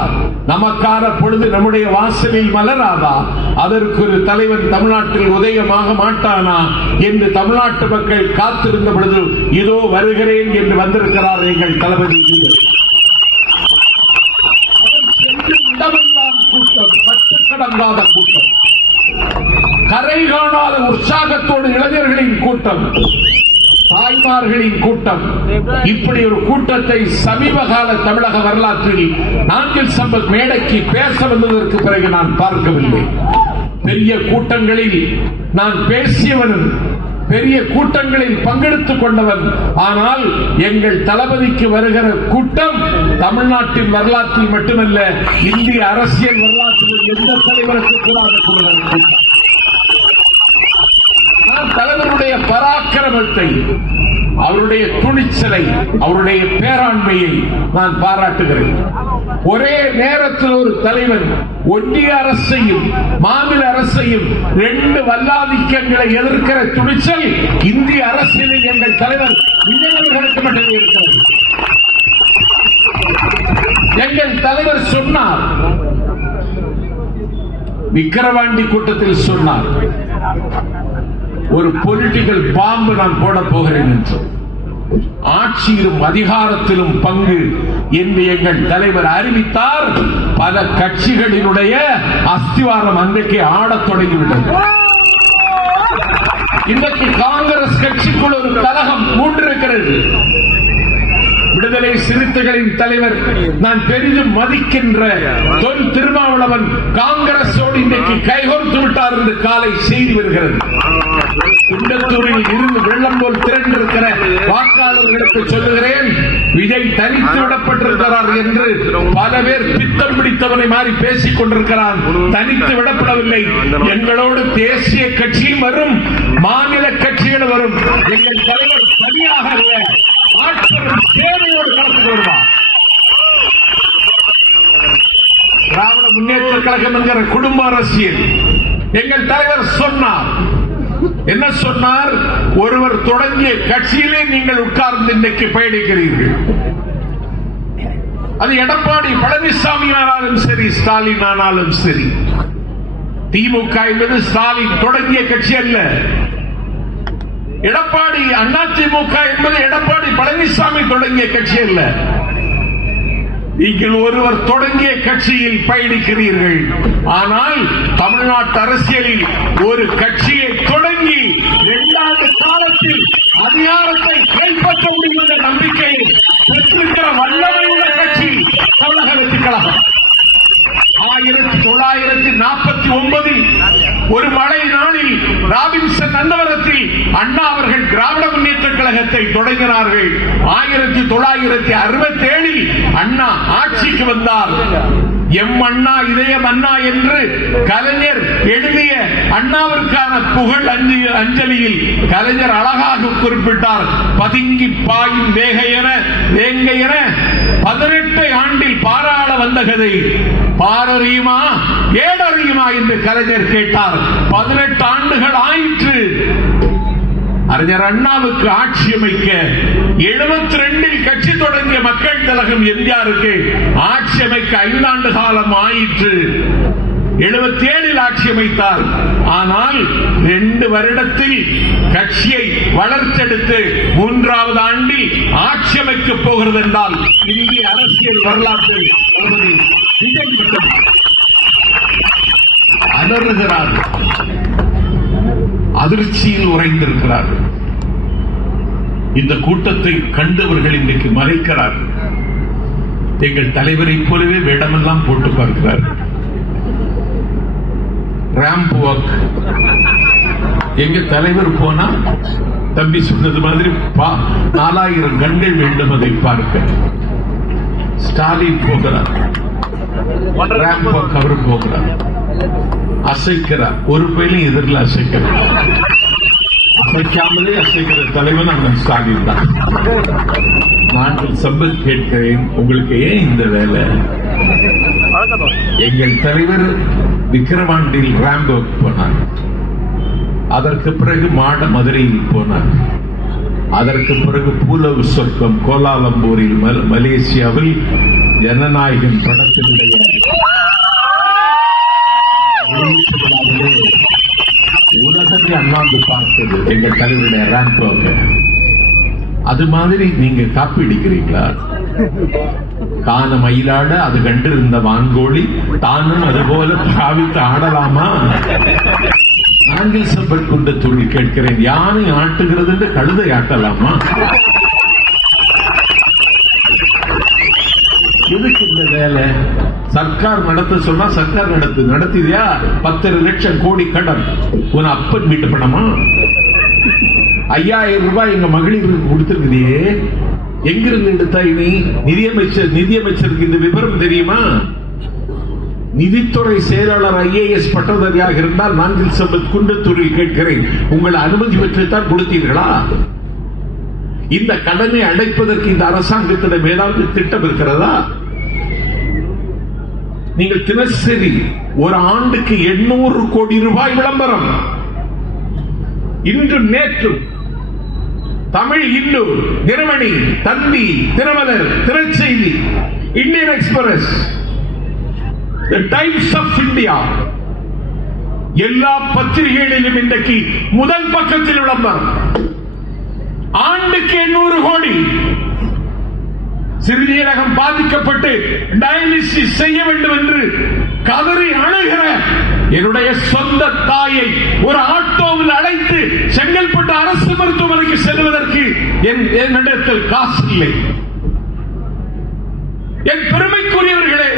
நமக்கான பொழுது நம்முடைய வாசலில் மலராதா? அதற்கு ஒரு தலைவன் தமிழ்நாட்டில் உதயமாக மாட்டானா என்று தமிழ்நாட்டு மக்கள் காத்திருந்த பொழுது இதோ வருகிறேன் என்று வந்திருக்கிறார் எங்கள் தளபதி. இடமெல்லாம் கூட்டம், கட்டுக்கடங்காத கூட்டம், கரை காணாத உற்சாகத்தோடு இளைஞர்களின் கூட்டம், தாய்மார்களின் கூட்டம். இப்படி ஒரு கூட்டத்தை சமீப கால தமிழக வரலாற்றில் நாஞ்சில் சம்பத் மேடைக்கு பேச வந்ததற்கு பிறகு நான் பார்க்கவில்லை. பெரிய கூட்டங்களில் நான் பேசியவன், பெரிய கூட்டங்களில் பங்கெடுத்துக் கொண்டவன். ஆனால் எங்கள் தளபதிக்கு வருகிற கூட்டம் தமிழ்நாட்டின் வரலாற்றில் மட்டுமல்ல, இந்திய அரசியல் வரலாற்றில் எந்த தலைவருக்கு கூடாத கூட்டம். தலைவருடைய பராக்கிரமத்தை, அவருடைய துணிச்சலை, அவருடைய பேராண்மையை நான் பாராட்டுகிறேன். ஒரே நேரத்தில் ஒரு தலைவன் ஒன்றிய அரசையும் மாநில அரசையும் 2 வல்லாதிக்கங்களை எதிர்க்கிற துணிச்சல் இந்திய அரசியலில் எங்கள் தலைவர் விஜயர்களுக்கு மட்டுமே இருக்கிறது. எங்கள் தலைவர் சொன்னார், விக்கிரவாண்டி கூட்டத்தில் சொன்னார், ஒரு பொலிட்டிக்கல் பாம்பு நான் போட போகிறேன் என்று. ஆட்சியிலும் அதிகாரத்திலும் பங்கு என்று எங்கள் தலைவர் அறிவித்தார். பல கட்சிகளினுடைய அஸ்திவாரம் அன்றைக்கு ஆடத் தொடங்கிவிட்டது. இன்றைக்கு காங்கிரஸ் கட்சிக்குள் ஒரு கலகம் மூண்டிருக்கிறது. விடுதலை சிறுத்தைகளின் தலைவர் நான் பெரிதும் மதிக்கின்ற தொல் திருமாவளவன் காங்கிரஸோடு இன்றைக்கு கைகோர்த்து விட்டார் என்று காலை செய்தி வருகிறது. குண்டத்தூரில் இருந்து வெள்ளம் போல் திரண்டிருக்கிற வாக்காளர்களுக்கு சொல்லுகிறேன், விஜய் தனித்து விடப்பட்டிருக்கிறார் என்று பல பேர் பித்தம் பிடித்தவனை மாறி பேசிக் கொண்டிருக்கிறான். தனித்து விடப்படவில்லை. எங்களோடு தேசிய கட்சியும் வரும், மாநில கட்சிகள் வரும். எங்கள் தலைவர் தனியாக அல்ல, சேவையோடு கலந்து வருவார். திராவிட முன்னேற்ற கழகம் என்கிற குடும்ப அரசியல் எங்கள் தலைவர் சொன்னார். என்ன சொன்னார்? ஒருவர் தொடங்கிய கட்சியிலே நீங்கள் உட்கார்ந்து இன்னைக்கு பயணிக்கிறீர்கள். அது எடப்பாடி பழனிசாமி ஆனாலும் சரி, ஸ்டாலின் ஆனாலும் சரி. திமுக என்பது ஸ்டாலின் தொடங்கிய கட்சி அல்ல. எடப்பாடி அதிமுக என்பது எடப்பாடி பழனிசாமி தொடங்கிய கட்சி அல்ல. நீங்கள் ஒருவர் தொடங்கிய கட்சியில் பயணிக்கிறீர்கள். ஆனால் தமிழ்நாட்டு அரசியலில் ஒரு கட்சியை தொடங்கி 2 ஆண்டு காலத்தில் அதிகாரத்தை கைப்பற்ற முடியும் என்ற நம்பிக்கையை பெற்றிருக்கிற வல்லமையுள்ள கட்சி தமிழக வெற்றிக் கழகம். 1949 ஒரு மழை நாளில் ராபின்சன் நந்தவரத்தில் அண்ணா அவர்கள் திராவிட முன்னேற்ற கழகத்தை தொடங்கினார்கள். 1967 அண்ணா ஆட்சிக்கு வந்தார். எம் அண்ணா இதயம் அண்ணா என்று கலைஞர் எழுதிய அண்ணாவிற்கான புகழ் அஞ்சலியில் கலைஞர் அழகாக குறிப்பிட்டார். பதுங்கி பாயும் வேங்கையென 18 ஆண்டில் பாராள வந்த கதை பாரறியுமா ஏடறியுமா என்று கலைஞர் கேட்டார். 18 ஆண்டுகள் ஆயிற்று. அறிஞர் அண்ணாவுக்கு ஆட்சி அமைக்க 72 கட்சி தொடங்கிய மக்கள் திலகம் எம்ஜிஆருக்கு ஆட்சி அமைக்க 5 ஆண்டு காலம் ஆயிற்று. 77 ஆட்சி அமைத்தார். ஆனால் 2 வருடத்தில் கட்சியை வளர்த்தெடுத்து 3வது ஆண்டில் ஆட்சி அமைக்கப் போகிறது என்றால் இந்திய அரசியல் வரலாற்றில் அலறுகிறார், அதிர்ச்சியில் உறைந்திருக்கிறார். இந்த கூட்டத்தை கண்டவர்கள் இன்றைக்கு மறைக்கிறார். எங்கள் தலைவரை போலவே வேடமெல்லாம் போட்டு பார்க்கிறார். ராம்ப் வாக் எங்க தலைவர் போனா தம்பி சொன்னது மாதிரி 4000 கண்கள் வேண்டும் அதை பார்க்க. ஸ்டாலின் போகிறார், ராம்ப் வாக் அவரும் போகிறார், அசைக்கிறார். ஒரு பயிலும் எதிரில் அசைக்கிறார். அசைக்காமலே அசைக்கிற தலைவன் அண்ணன் ஸ்டாலின் தான். நான் சம்பத் கேட்கிறேன், உங்களுக்கு ஏன் இந்த வேலை? எங்கள் தலைவர் விக்கிரவாண்டில் ராம்போக் போனார். அதற்கு பிறகு மாட மதுரையில் போனார். அதற்கு பிறகு பூலவு சொர்க்கம் கோலாலம்பூரில் மலேசியாவில் ஜனநாயகன் படத்தினுடைய உலகத்தை அண்ணாந்து பார்த்தது எங்கள் தலைவருடைய ராம்போக். அது மாதிரி நீங்க காப்பி அடிக்கிறீங்களா? காண மயிலாட அது கண்டிருந்த வான்கோழி தானும் அதுபோல பாவித்து ஆடலாமா? ஆங்கில் சம்பட் கொண்ட தொழில் கேட்கிறேன். யானை ஆட்டுகிறது என்று கழுதை ஆட்டலாமா? எதுக்கு இந்த வேலை? சர்க்கார் நடத்த சொன்னா சர்க்கார் நடத்தியா? 10 லட்சம் கோடி கடன் உன் அப்பன் வீட்டு பணமா? 5000 ரூபாய் எங்க மகளிருக்கு கொடுத்திருக்குதே, எங்கிருந்து எடுத்தா? இனி நிதியமைச்சருக்கு இந்த விவரம் தெரியுமா? நிதித்துறை செயலாளர் IAS பட்டதாரியாக இருந்தால் நான்கில் சம்பத் குன்றத்தூரில் கேட்கிறேன், உங்களை அனுமதி பெற்றுத்தான் கொடுத்தீர்களா? இந்த கடனை அடைப்பதற்கு இந்த அரசாங்கத்திடம் ஏதாவது திட்டம் இருக்கிறதா? நீங்கள் தினசரி ஒரு ஆண்டுக்கு 800 கோடி ரூபாய் விளம்பரம். இன்று நேற்றும் Tamil Hindu, Dinamani, Thanthi, Dinamalar, Dinacheithi, Indian Express, the Times of India, எல்லா பத்திரிகைகளிலும் இன்றைக்கு முதல் பக்கத்தில் விளம்பரம். ஆண்டுக்கு 800 கோடி. சிறுநீரகம் பாதிக்கப்பட்டு டயாலிசிஸ் செய்ய வேண்டும் என்று கதறி அணுகிற என்னுடைய சொந்த தாயை ஒரு ஆட்டோவில் அழைத்து செங்கல்பட்டு அரசு மருத்துவமனைக்கு செல்வதற்கு என்னிடத்தில் காசு இல்லை. என் பெருமைக்குரியவர்களே,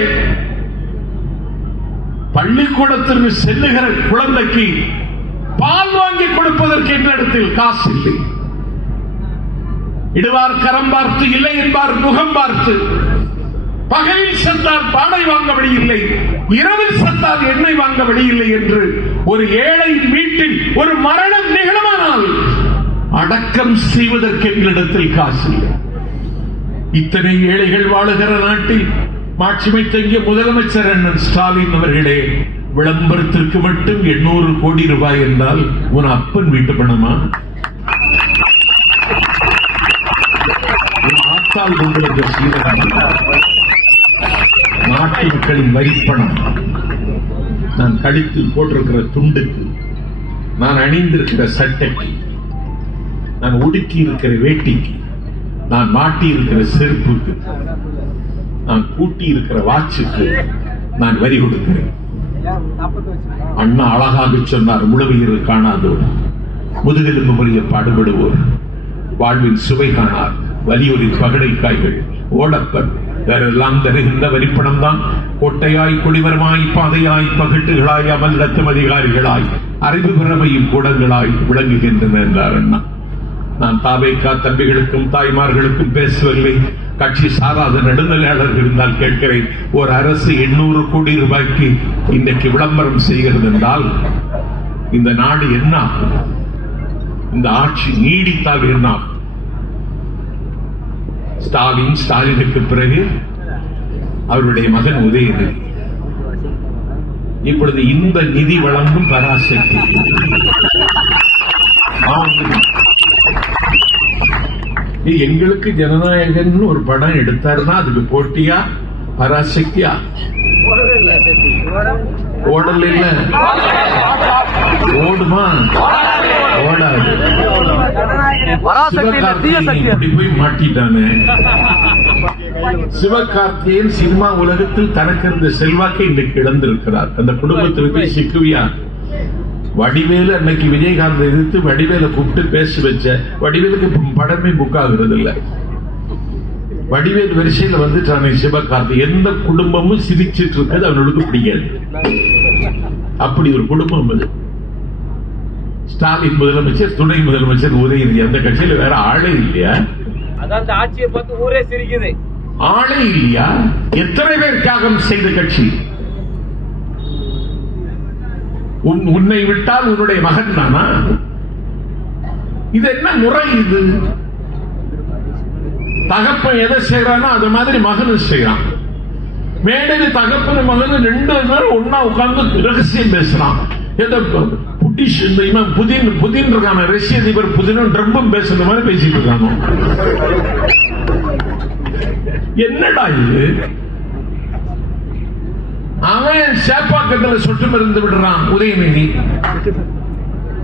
பள்ளிக்கூடத்திற்கு செல்லுகிற குழந்தைக்கு பால் வாங்கி கொடுப்பதற்கு என்னிடத்தில் காசு இல்லை. இடுவார் கரம் பார்த்து இல்லை என்பார் முகம் பார்த்து. பகலில் சென்றால் பானை வாங்க வழி இல்லை, இரவில் சென்றால் எண்ணெய் வாங்க வழி இல்லை என்று ஒரு ஏழையின் வீட்டில் ஒரு மரணம் நிகழுமானால் அடக்கம் செய்வதற்கு எங்களிடத்தில் காசு இல்லை. இத்தனை ஏழைகள் வாழுகிற நாட்டில் மாட்சிமை தங்கிய முதலமைச்சர் அண்ணன் ஸ்டாலின் அவர்களே, விளம்பரத்திற்கு மட்டும் 800 கோடி ரூபாய் என்றால் உன் அப்பன் வீட்டு பணமா? ஆத்தால் உங்களுக்கு நாட்டு மக்களின் வரிப்பணம். நான் கழுத்தில் போட்டிருக்கிற துண்டுக்கு, நான் அணிந்திருக்கிற சட்டைக்கு, நான் உடுக்கி இருக்கிற வேட்டிக்கு, நான் மாட்டி இருக்கிற செருப்புக்கு, நான் கூட்டி இருக்கிற வாட்சுக்கு நான் வரி கொடுக்கிறேன். அண்ணா அழகாக சொன்னார், முழுமையில் காணாதோர், முதுகெலும்பு முறைய பாடுபடுவோர், வாழ்வின் சுவை காணார், வலியோரின் பகடைக்காய்கள், ஓடப்பர் வேறெல்லாம் தருகின்ற வரிப்பணம் தான் கோட்டையாய், குடிவரமாய், பாதையாய், பகட்டுகளாய், அமல்நத்தும் அதிகாரிகளாய், அறிவு பிறமையும் கூடங்களாய் விளங்குகின்றன என்றார் அண்ணா. நான் தாவேக்கா தம்பிகளுக்கும் தாய்மார்களுக்கும் பேசவில்லை, கட்சி சாராத நடுநிலையாளர்கள் இருந்தால் கேட்கிறேன். ஒரு அரசு 800 கோடி ரூபாய்க்கு இன்றைக்கு விளம்பரம் செய்கிறது என்றால் இந்த நாடு என்ன? இந்த ஆட்சி நீடித்தால் என்ன? ஸ்டாலினுக்கு பிறகு அவருடைய மகன் உதயநிதி, இப்பொழுது இந்த நிதி வழங்கும் பராசக்தி. எங்களுக்கு ஜனநாயகன் ஒரு படம் எடுத்தாருன்னா அதுக்கு போட்டியா பராசக்தியா? ஓடல, ஓடுமா? ஓடாது. இப்படி போய் மாட்டிட்டானே. சிவகார்த்திகேயன் சினிமா உலகத்தில் தனக்கு இருந்த செல்வாக்கை இன்றைக்கு இழந்திருக்கிறார். அந்த குடும்பத்தில் போய் சிக்குவியா? வடிவேலு அன்னைக்கு விஜயகாந்த் எதிர்த்து வடிவேல கூப்பிட்டு பேச வச்ச வடிவேலுக்கு படமே புக் ஆகுறது இல்ல. வடிவேல் வரிசையில் வந்துட்டானே சிவகார்த்தி. எந்த குடும்பமும் சிரிச்சிட்டு இருக்கிறது அவனுக்கு பிடிக்காது. அப்படி ஒரு குடும்பம் அது. ஸ்டாலின் முதலமைச்சர், துணை முதலமைச்சர் உதயநிதி, அந்த கட்சியில வேற ஆளே இல்லையா? அதான் ஆட்சியை பார்த்து ஊரே சிரிக்குது. ஆளே இல்லையா? எத்தனை பேர் தியாகம் செய்த கட்சி? உன்னை விட்டால் உன்னுடைய மகன் தானா? இது என்ன முறை? இது தகப்பன் எதை செய்யறானோ அது மாதிரி மகனும் செய்யறான். மேடையில் தகப்பன் மகன் 2 பேரும் ஒன்னா உட்கார்ந்து ரகசியம் பேசுறான். புதின் இருக்கான ரஷ்ய அதிபர் புதினும் ட்ரம்பும் பேசுற மாதிரி பேசிட்டு இருக்காங்க. என்னடா இது? அவன் சேப்பாக்கத்தில் சொட்டு மருந்து விடுறான் உதயநிதி,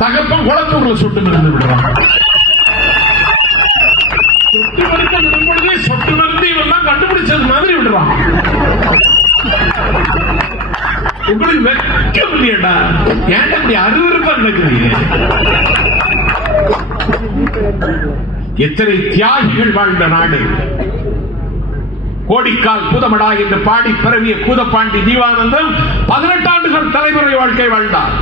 தகப்பன் குளத்தூர்ல சொட்டு மருந்து விடுறான். சொட்டு மருந்து இவன் தான் கண்டுபிடிச்சது மாதிரி விடுறான். உங்களுக்கு வெக்கம் இல்லையடா? ஏன் அப்படி அருவருப்பா நடக்கிறீங்க? எத்தனை தியாகிகள் வாழ்ந்த நாடு. கோடிக்கால் பூதமடா என்று பாடி பரவிய பூதப்பாண்டி ஜீவானந்தம் 18 ஆண்டுகள் தலைமுறை வாழ்க்கை வாழ்ந்தார்.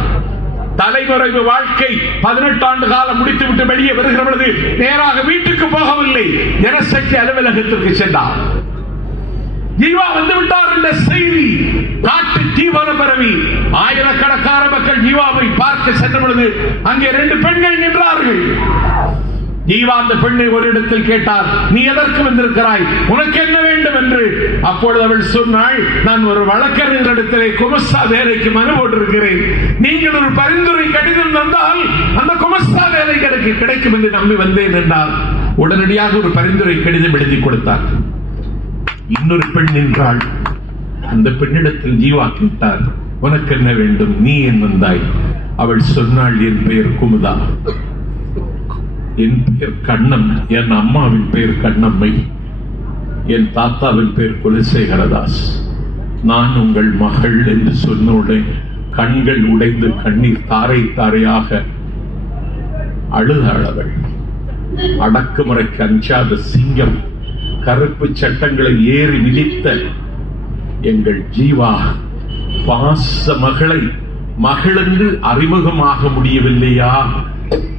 தலைமுறை வாழ்க்கை 18 ஆண்டு காலம் முடித்துவிட்டு வெளியே வருகிற பொழுது நேராக வீட்டுக்கு போகவில்லை, ஜனசக்தி அலுவலகத்திற்கு சென்றார். ஜீவா வந்து விட்டார் என்ற செய்தி காட்டு தீவிரம் பரவி ஆயிரக்கணக்கான மக்கள் ஜீவாவை பார்க்க சென்ற பொழுது அங்கே 2 பெண்கள் நின்றார்கள். ஜீவா அந்த பெண்ணை ஒரு இடத்தில் கேட்டார், நீ எதற்கு வந்திருக்கிறாய், உனக்கு என்ன வேண்டும் என்று. அப்பொழுது அவள் சொன்னாள், நான் ஒரு வழக்கறிஞரிடத்திலே குமஸ்தா வேலைக்கு மனு போட்டிருக்கிறேன், நீங்கள் ஒரு பரிந்துரை கடிதம் தந்தால் அந்த குமஸ்தா வேலை எனக்கு கிடைக்கும் என்று நம்பி வந்தேன் என்றால் உடனடியாக ஒரு பரிந்துரை கடிதம் எழுதி கொடுத்தார். இன்னொரு பெண் நின்றாள். அந்த பெண்ணிடத்தில் ஜீவா கேட்டார், உனக்கு என்ன வேண்டும், நீ ஏன் வந்தாய்? அவள் சொன்னாள், என் பெயர் குமுதா, என் பெயர் கண்ணன், என் அம்மாவின் பெயர் கண்ணம்மை, என் தாத்தாவின் பெயர் குலசேகரதாஸ். நான் உங்கள் மகள் என்று சொன்னோட கண்கள் உடைந்து கண்ணீர் தாரை தாரையாக அழுதாளவள். அடக்குமுறைக்கு அஞ்சாத சிங்கம், கருப்பு சட்டங்களை ஏறி மிதித்த எங்கள் ஜீவா பாச மகளை மகளென்று அறிமுகமாக முடியவில்லையா,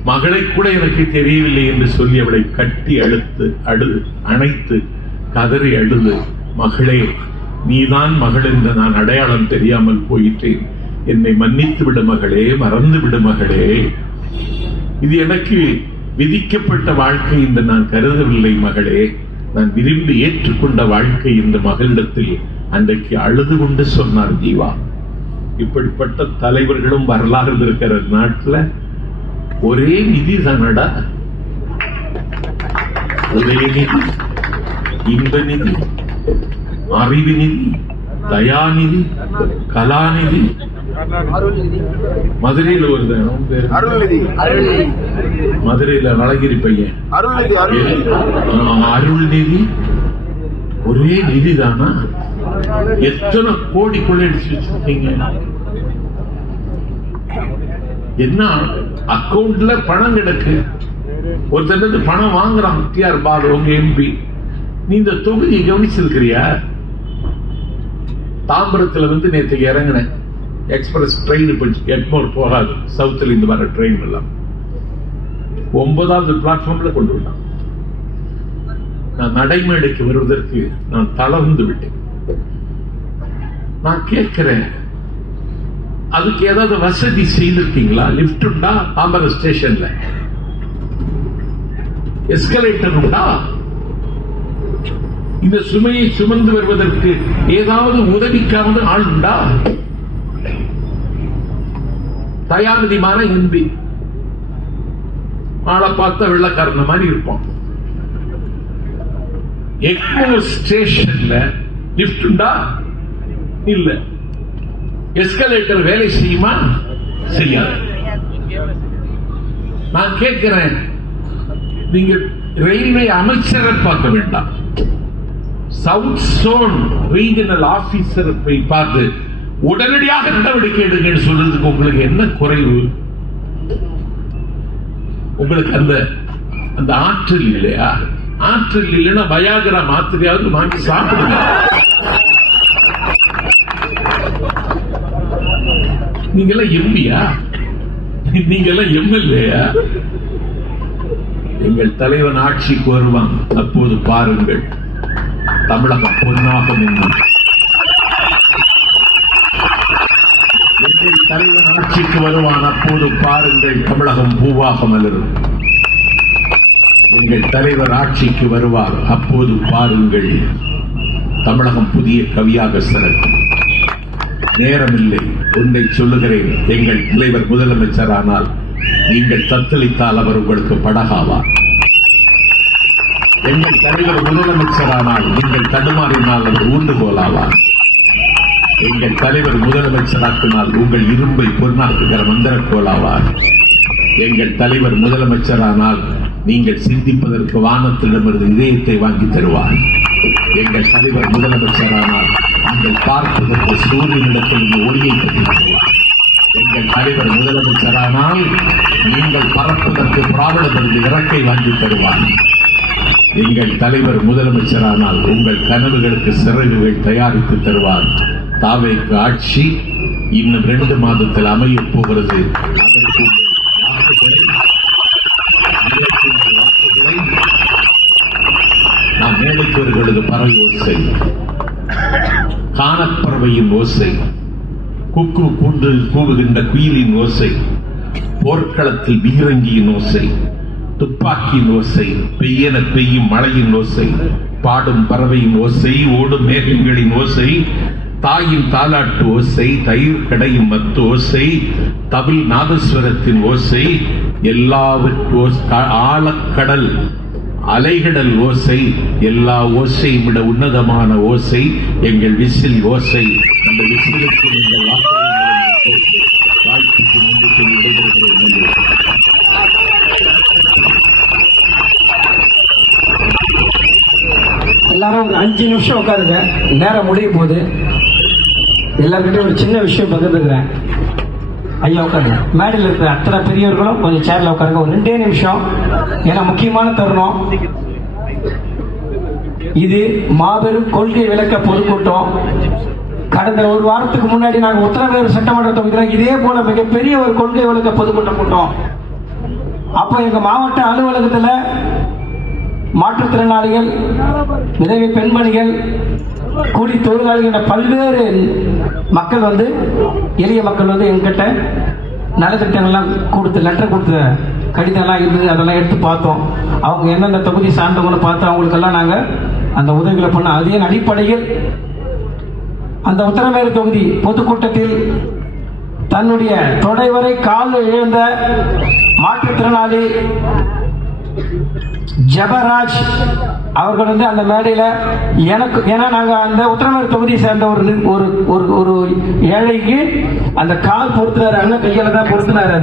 மகளை கூட எனக்கு தெரியவில்லை என்று சொல்லி அவளை கட்டி அணைத்து கதறி அழுது, மகளே நீதான் மகள் என்று நான் அடையாளம் தெரியாமல் போயிட்டேன், என்னை மன்னித்து விடு மகளே, மறந்து விடு மகளே, இது எனக்கு விதிக்கப்பட்ட வாழ்க்கை என்று நான் கருதவில்லை மகளே, நான் விரும்பி ஏற்றுக்கொண்ட வாழ்க்கை இந்த மகளிடத்தில் அன்றைக்கு அழுது கொண்டு சொன்னார் ஜீவா. இப்படிப்பட்ட தலைவர்களும் வரலாறு இருக்கிற நாட்டுல ஒரே நிதி தானடா, ஒரே நிதி, இன்ப நிதி, அறிவு நிதி, தயாநிதி, கலாநிதி. மதுரையில் ஒரு மதுரையில அழகிரி பையன் அருள்நிதி. ஒரே நிதி தானா? எத்தனை கோடி கொள்ளையடிச்சு வச்சிருக்கீங்க? என்ன அக்கவுண்ட்ல பணம் கிடக்கு. ஒருத்தர் பணம் வாங்குறான், டிஆர் பாலு உங்க எம்பி. நீ இந்த தொகுதியை கவனிச்சிருக்கிறியா? தாம்பரத்தில் நேற்று இறங்கினேன். எக்ஸ்பிரஸ் ட்ரெயின் இப்ப எக்மோர் போகாது, சவுத்துல இருந்து வர ட்ரெயின் எல்லாம் 9வது பிளாட்ஃபார்ம்ல கொண்டு விட்டான். நான் நடைமேடைக்கு வருவதற்கு நான் தளர்ந்து விட்டேன். நான் கேட்கிறேன், அதுக்கு ஏதாவது வசதி செய்திருக்கீங்களா? லிப்ட் உண்டா? தாம்பரம் ஸ்டேஷன்ல எஸ்கலேட்டர் உண்டா? இந்த சுமையை சுமந்து வருவதற்கு ஏதாவது உதவிக்காவது ஆள் உண்டா? தயாநிதி மாற எம்பி ஆளை பார்த்த வெள்ளக்காரன மாதிரி இருப்பான். எக்மோர் ஸ்டேஷன்ல லிப்ட் உண்டா? இல்ல. எஸ்கலேட்டர் வேலை செய்யுமா? செய்யாது. நான் கேட்கிறேன், நீங்க ரயில்வே அமைச்சரை பார்க்க வேண்டாம், சவுத் சோன் ரீஜனல் ஆபீசர் போய் பார்த்து உடனடியாக நடவடிக்கை எடுங்கன்னு சொல்றதுக்கு உங்களுக்கு என்ன குறைவு? உங்களுக்கு அந்த ஆற்றல் இல்லையா? ஆற்றல் இல்லைன்னா பயாகிரா மாத்திரையாவது வாங்கி சாப்பிடுங்க. நீங்க எல்லாம் எம்பியா? நீங்க எல்லாம் எம்எல்ஏயா? எங்கள் தலைவன் ஆட்சிக்கு வருவான், அப்போது பாருங்கள் தமிழகம் பொன்னாக நின்றும். எங்கள் தலைவன் ஆட்சிக்கு வருவான், அப்போது பாருங்கள் தமிழகம் பூவாக மலரும். எங்கள் தலைவர் ஆட்சிக்கு வருவார், அப்போது பாருங்கள் தமிழகம் புதிய கவியாக சிறக்கும். நேரமில்லை, ஒன்றை சொல்லுகிறேன், எங்கள் தலைவர் முதலமைச்சரானால் நீங்கள் தத்தளித்தால் அவர் உங்களுக்கு படகாவார். எங்கள் தலைவர் முதலமைச்சரானால் நீங்கள் தடுமாறினால் அவர் ஊண்டுகோலாவார். எங்கள் தலைவர் முதலமைச்சராக்கினால் உங்கள் இரும்பை பொன்னாக்குகிற மந்திரக்கோளாவார். எங்கள் தலைவர் முதலமைச்சரானால் நீங்கள் சிந்திப்பதற்கு வானத்திடமிருந்து இதயத்தை வாங்கி தருவார். எங்கள் தலைவர் முதலமைச்சரானால் நீங்கள் பார்ப்பதற்கு சூரியனிடத்தில் ஒளியை தருவார். எங்கள் தலைவர் முதலமைச்சரானால் நீங்கள் பறப்பதற்கு பிராவிடமிருந்து இறக்கை வாங்கி தருவார். எங்கள் தலைவர் முதலமைச்சரானால் உங்கள் கனவுகளுக்கு சிறகுகள் தயாரித்து தருவார். தாவேக்கு ஆட்சி இன்னும் 2 மாதத்தில் அமையப் போகிறது. நாம் மேடைக்கோர்களுக்கு பறவை ஓசை, காணப்பறவையின் ஓசை, குக்கு கூண்டு கூவுகின்ற குயிலின் ஓசை, போர்க்களத்தில் பீரங்கியின் ஓசை, துப்பாக்கியின் ஓசை, பெய்யென பெய்யும் மழையின் ஓசை, பாடும் பறவையின் ஓசை, ஓடும் மேகங்களின் ஓசை, தாயின் தாலாட்டு ஓசை, தயிர் கடையும் மத்து ஓசை, தவில் நாதஸ்வரத்தின் ஓசை, எல்லாவற்றும் ஆழக்கடல் அலைகடல் ஓசை, எல்லா ஓசையும் விட உன்னதமான ஓசை எங்கள் விசில் ஓசை. அந்த விசிலுக்கு நீங்கள் வாழ்த்துக்கு நன்றி சொல்லி விடைபெறுகிறேன். எல்லாரும் ஒரு 5 நிமிஷம் உட்காருங்க, நேரம் முடியும் போது. எல்லாருக்கிட்டையும் ஒரு சின்ன விஷயம் பகிர்ந்துக்கிறேன். ஐயா உட்காருங்க. மேடையில் இருக்கிற அத்தனை பெரியவர்களும் கொஞ்சம் சேர்ல உட்காருங்க, ஒரு 2 நிமிஷம். ஏன்னா முக்கியமான தருணம் இது. மாபெரும் கொள்கை விளக்க பொதுக்கூட்டம். கடந்த ஒரு வாரத்துக்கு முன்னாடி நாங்கள் உத்தரவேறு சட்டமன்ற தொகுதியில் இதே போல மிகப்பெரிய ஒரு கொள்கை விளக்க பொதுக்கூட்டம் கூட்டம். அப்போ எங்க மாவட்ட அலுவலகத்தில் மாற்றுத்திறனாளிகள், விதவை பெண்மணிகள், கூலி தொழிலாளிகள் என பல்வேறு மக்கள் எளிய மக்கள் எங்கிட்ட நலத்திட்டங்கள்லாம் கொடுத்து லெட்டர் கொடுத்த கடிதம்லாம் இருந்தது. அதெல்லாம் எடுத்து பார்த்தோம். அவங்க எந்தெந்த தொகுதி சார்ந்தவங்கன்னு பார்த்து அவங்களுக்கெல்லாம் நாங்கள் அந்த உதவிகளை பண்ணோம். அதே அடிப்படையில் அந்த உத்தரமேறு தொகுதி பொதுக்கூட்டத்தில் தன்னுடைய தொடை வரை கால் இழந்த மாற்றுத்திறனாளி ஜபராஜ் அவர்கள் வந்து அந்த மேடையில எனக்கு, ஏன்னா நாங்க அந்த உத்தரமேரூர் தொகுதியை சேர்ந்த ஒரு ஏழைக்கு அந்த கால் பொருத்தினாரு, அண்ணன் கையில தான் பொருத்தினாரு.